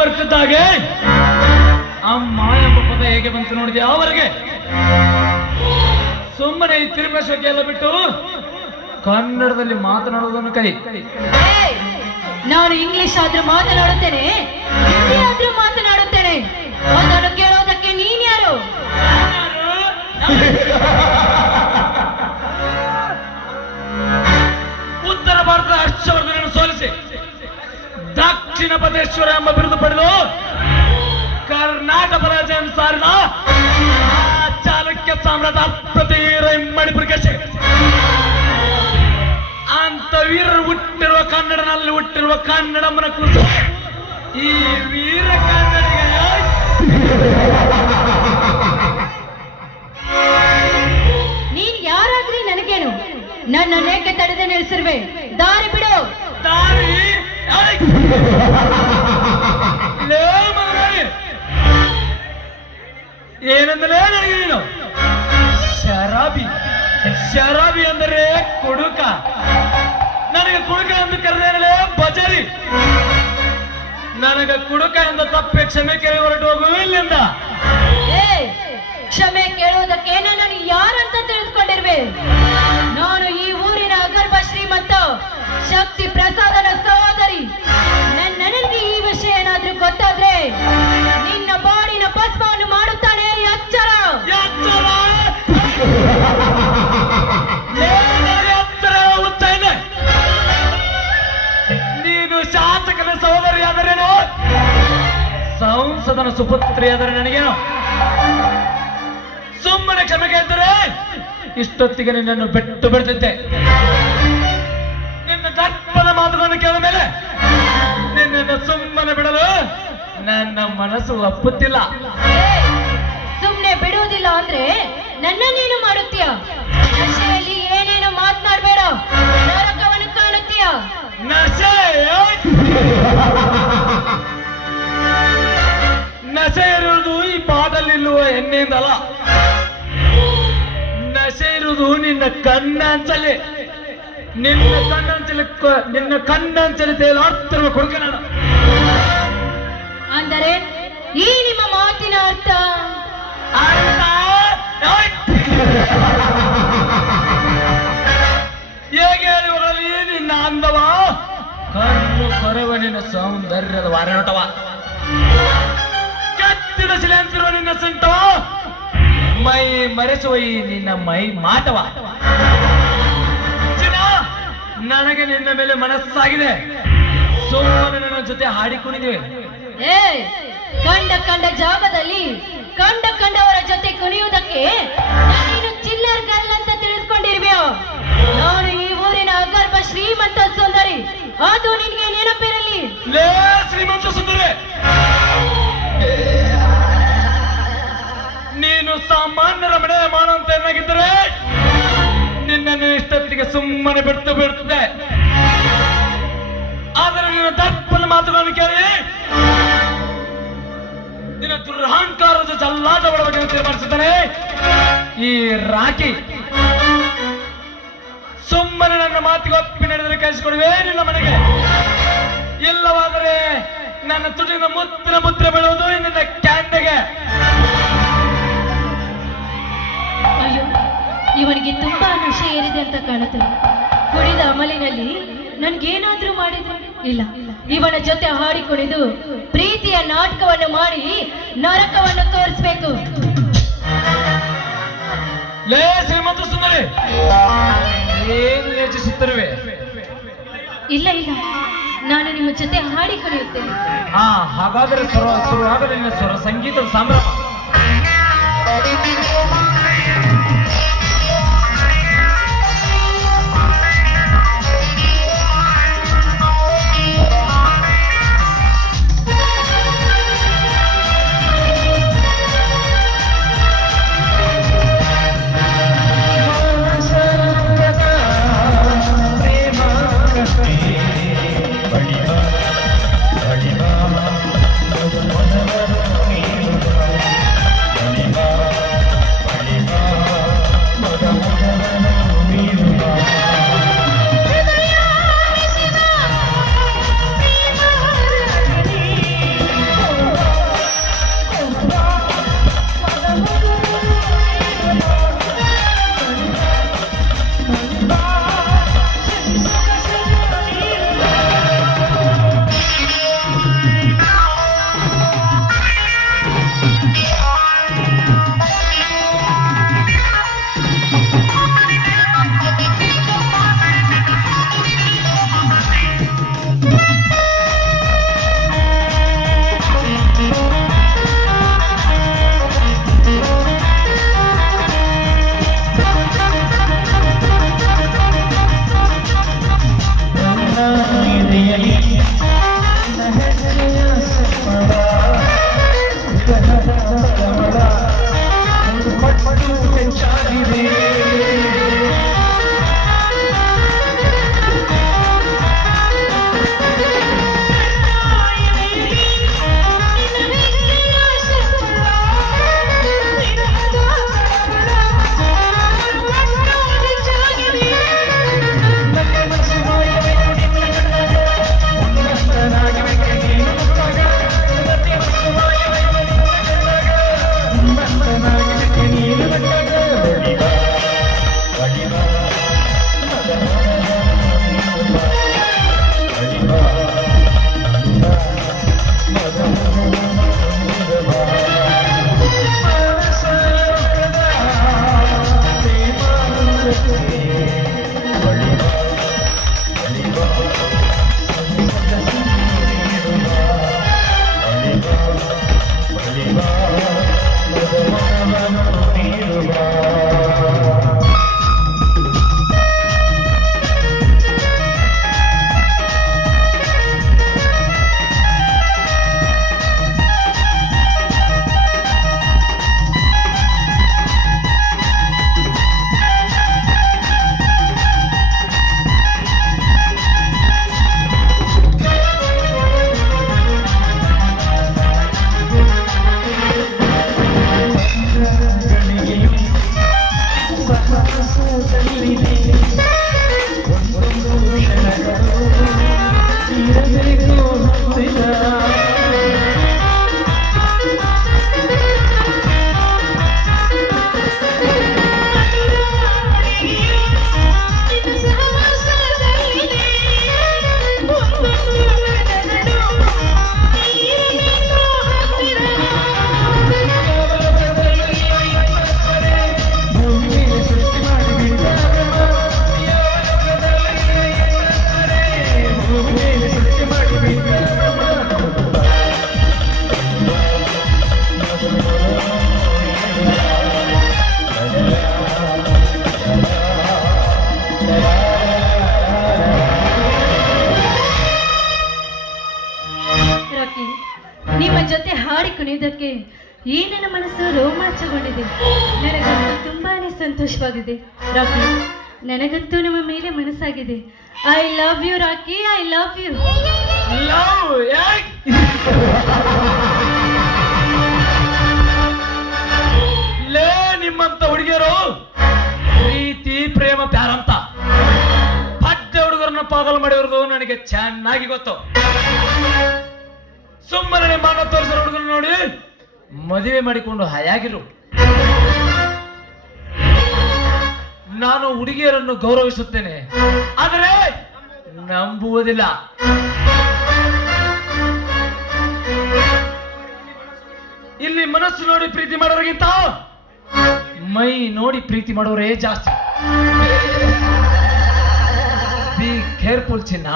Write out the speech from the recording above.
ಬರ್ತಿದ್ದಾಗೆ ಅಮ್ಮ ಎಂಬ ಪದ ಹೇಗೆ ಬಂತು ನೋಡಿದ್ಯಾ ಅವರಿಗೆ? ಸುಮ್ಮನೆ ಈ ತಿರುಪೇಶಕ್ಕೆ ಎಲ್ಲ ಬಿಟ್ಟು ಕನ್ನಡದಲ್ಲಿ ಮಾತನಾಡೋದನ್ನು ಕೈ. ನಾನು ಇಂಗ್ಲಿಷ್ ಆದ್ರೂ ಮಾತನಾಡುತ್ತೇನೆ, ಹಿಂದಿ ಆದ್ರೂ ಮಾತನಾಡುತ್ತೇನೆ. ಅದನ್ನು ಕೇಳೋದಕ್ಕೆ ನೀನ್ ಯಾರು? ಉತ್ತರ ಭಾರತದ ಹರ್ಷವರ್ಧನನ್ನು ಸೋಲಿಸಿ ದಕ್ಷಿಣ ಪ್ರದೇಶ್ವರ ಎಂಬ ಬಿರುದು ಪಡೆದು ಕರ್ನಾಟಕ ರಾಜ್ಯವನ್ನು ಸಾರಿದ ಚಾಲುಕ್ಯ ಸಾಮ್ರಾಟ ಅಪ್ರತಿರ ಮಣಿಪುರಕ್ಕೆ ಅಂತ ವೀರರು ಹುಟ್ಟಿರುವ ಕನ್ನಡನಲ್ಲಿ ಹುಟ್ಟಿರುವ ಕನ್ನಡಮ್ಮನ ಕುರಿತು ಈ ವೀರ ಕನ್ನಡಿಗ ನೀನ್ ಯಾರಾದ್ರೂ ನನಗೇನು? ನನ್ನೇಕೆ ತಡೆದೇ ನಿಲ್ಲಿಸಿರುವೆ? ದಾರಿ ಬಿಡು. ದಾರಿ ಏನಂದ್ರೆ ನನಗೆ ನೀನು ಶರಾಬಿ. ಶರಾಬಿ ಅಂದರೆ ಕುಡುಕ. ನನಗೆ ಕುಡುಕ ಎಂದು ಕರೆದೇನಲೇ ಬಜರಿ. ನನಗೆ ಕುಡುಕ ಎಂದ ತಪ್ಪೆ ಕ್ಷಮೆ ಕೇಳಿ ಹೊರಟು ಹೋಗು ಇಲ್ಲಿಂದ. ಕ್ಷಮೆ ಕೇಳುವುದಕ್ಕೆ ನನ್ನನ್ನು ಯಾರಂತ ತಿಳಿದುಕೊಂಡಿರುವೆ? ನಾನು ಈ ಊರಿನ ಅಗರ್ಭ ಶ್ರೀಮಂತ ಶಕ್ತಿ ಪ್ರಸಾದನ ಸಹೋದರಿ. ನನಗೆ ಈ ವಿಷಯ ಏನಾದ್ರೂ ಗೊತ್ತಾದ್ರೆ ನಿನ್ನ ಬಾಡಿನ ಭಸ್ಮವನ್ನು ಮಾಡುತ್ತಾನೆ. ಎಚ್ಚರ ಎಚ್ಚರ ಹುಚ್ಚ ಇದೆ. ನೀನು ಶಾಸಕನ ಸಹೋದರಿ ಆದರೇನು, ಸಂಸದನ ಸುಪುತ್ರಿ ಆದರೆ ನನಗೇನು? ಸುಮ್ಮನೆ ಕ್ಷಮೆ ಕೇಳ್ತಾರೆ ಇಷ್ಟೊತ್ತಿಗೆ ನಿನ್ನನ್ನು ಬಿಟ್ಟು ಬಿಡ್ತಿದ್ದೆ. ನಿನ್ನ ದರ್ಪದ ಮಾತುಗಳನ್ನು ಕೇಳಿದ ಮೇಲೆ ನಿನ್ನನ್ನು ಸುಮ್ಮನೆ ಬಿಡಲು ನನ್ನ ಮನಸ್ಸು ಒಪ್ಪುತ್ತಿಲ್ಲ. ಸುಮ್ಮನೆ ಬಿಡುವುದಿಲ್ಲ ಅಂದ್ರೆ ನನ್ನ ನೀನು ಮಾಡುತ್ತೀಯ. ನಶೆಯಲ್ಲಿ ಏನೇನು ಮಾತನಾಡಬೇಡ, ನರಕವನ್ನು ಕಾಣುತ್ತೀಯ. ನಶೆ ನಶೆ ಇರುವುದು ಈ ಪಾಟಲ್ಲಿ ನಿಲ್ಲುವ ಎಣ್ಣೆಯಿಂದಲ್ಲ. ನಶೆ ಇರುವುದು ನಿನ್ನ ಕಣ್ಣಂಚಲಿ. ನಿನ್ನ ಕಣ್ಣಂಚಲಿ ತೇಲಾಡ್ತಿರುವ ಕೊಡುಗೆ ನಾನು. ಅಂದರೆ ಈ ನಿಮ್ಮ ಮಾತಿನ ಅರ್ಥ ಹೇಗೆ ಹೇಳುವಲ್ಲಿ ನಿನ್ನ ಅಂದವ, ಕಣ್ಣು ಕೊರೆವ ನಿನ್ನ ಸೌಂದರ್ಯದ ವಾರಾಟವ, ಕತ್ತಿದ ಶಿಲೆ ಅಂತಿರುವ ನಿನ್ನ ಸೊಂಟವ, ಮೈ ಮರೆಸುವ ಈ ನಿನ್ನ ಮೈ ಮಾಟವ. ನನಗೆ ನಿನ್ನ ಮೇಲೆ ಮನಸ್ಸಾಗಿದೆ. ಸೋಮನ ನನ್ನ ಜೊತೆ ಹಾಡಿಕೊಂಡಿದ್ದೇವೆ. ಕಂಡ ಜಾಗದಲ್ಲಿ ಕಂಡವರ ಜೊತೆ ಕುಣಿಯುವುದಕ್ಕೆ ನೀನು ಚಿಲ್ಲರ್ ಗರ್ಲ್ ಅಂತ ತಿಳಿದುಕೊಂಡಿರ್ವೆಯೋ? ನಾನು ಈ ಊರಿನ ಅಗರ್ಭ ಶ್ರೀಮಂತ ಸುಂದರಿ. ಅದು ನಿನಗೆ ನೆನಪಿರಲಿ. ಶ್ರೀಮಂತ ಸುಂದರಿ, ನೀನು ಸಾಮಾನ್ಯರ ಮನೆ ಮಾಡುವಂತ ಏನಾಗಿದ್ದರೆ ನಿನ್ನನ್ನು ಇಷ್ಟೊತ್ತಿಗೆ ಸುಮ್ಮನೆ ಬಿಡುತ್ತೆ. ಆದರೆ ನಿನ್ನ ದರ್ಪದ ಮಾತುಗಳನ್ನು ಕೇಳಿ ನಿನ್ನ ದುರಹಂಕಾರದ ಚಲ್ಲಾಟ ಬಗ್ಗೆ ತೀರ್ಮಾನಿಸುತ್ತಾನೆ ಈ ರಾಕಿ. ಸುಮ್ಮನೆ ನನ್ನ ಮಾತಿಗೆ ಒಪ್ಪಿ ನಡೆದರೆ ಕಳಿಸಿಕೊಡುವೆ ನಿನ್ನ ಮನೆಗೆ. ಇಲ್ಲವಾದರೆ ನನ್ನ ತುಟಿನ ಮುದ್ರೆ ಬೀಳುವುದು ನಿನ್ನ ಕ್ಯಾಂಡೆಗೆ. ಅಯ್ಯೋ, ಇವನಿಗೆ ತುಂಬಾ ನಶೆ ಏರಿದೆ ಅಂತ ಕಾಣುತ್ತದೆ. ಕುಡಿದ ಅಮಲಿನಲ್ಲಿ ನನ್ಗೇನಾದ್ರೂ ಮಾಡಿದ್ರೆ ಇಲ್ಲ, ಇವನ ಜೊತೆ ಹಾಡಿ ಕುಣಿದು ಪ್ರೀತಿಯ ನಾಟಕವನ್ನು ಮಾಡಿ ನರಕವನ್ನು ತೋರಿಸ್ಬೇಕು. ಶ್ರೀಮಂತ ಸುಂದರಿ, ಏನು ಯೋಚಿಸುತ್ತಿರುವೆ? ಇಲ್ಲ, ನಾನು ನಿಮ್ಮ ಜೊತೆ ಹಾಡಿ ಕುಣಿಯುತ್ತೇನೆ. ಹಾಗಾದರೆ ಶುರುವಾಗಲಿ ನಿನ್ನ ಸ್ವರ ಸಂಗೀತದ ಸಂಭ್ರಮ. ಹೋಗುತ್ತಿಲ್ಲ. ರಾಕಿ, ನಿಮ್ಮ ಜೊತೆ ಹಾಡಿ ಕುಣಿಯೋದಕ್ಕೆ ಈ ನನ್ನ ಮನಸ್ಸು ರೋಮಾಂಚಗೊಂಡಿದೆ. ನನಗಂತೂ ತುಂಬಾನೇ ಸಂತೋಷವಾಗಿದೆ ರಾಕಿ. ನನಗಂತೂ ನಮ್ಮ ಮೇಲೆ ಮನಸ್ಸಾಗಿದೆ. I love you Rocky, I love you. Love ಲೇ, ನಿಮ್ಮಂತ ಹುಡುಗಿಯರು ಪ್ರೀತಿ ಪ್ರೇಮ ಪ್ಯಾರ ಅಂತ ಪಡ್ಡೆ ಹುಡುಗರನ್ನ ಪಾಗಲ್ ಮಾಡಿರೋದು ನನಗೆ ಚೆನ್ನಾಗಿ ಗೊತ್ತು. ಸುಮ್ಮನೆ ಮಾನ ತೋರಿಸಿರೋ ಹುಡುಗರು ನೋಡಿ ಮದುವೆ ಮಾಡಿಕೊಂಡು ಹಯಾಗಿರು. ನಾನು ಹುಡುಗಿಯರನ್ನು ಗೌರವಿಸುತ್ತೇನೆ, ಆದರೆ ನಂಬುವುದಿಲ್ಲ. ಇಲ್ಲಿ ಮನಸ್ಸು ನೋಡಿ ಪ್ರೀತಿ ಮಾಡೋರಿಗಿಂತ ಮೈ ನೋಡಿ ಪ್ರೀತಿ ಮಾಡೋರೇ ಜಾಸ್ತಿ. ಬಿ ಕೇರ್ಫುಲ್ ಚಿನ್ನ.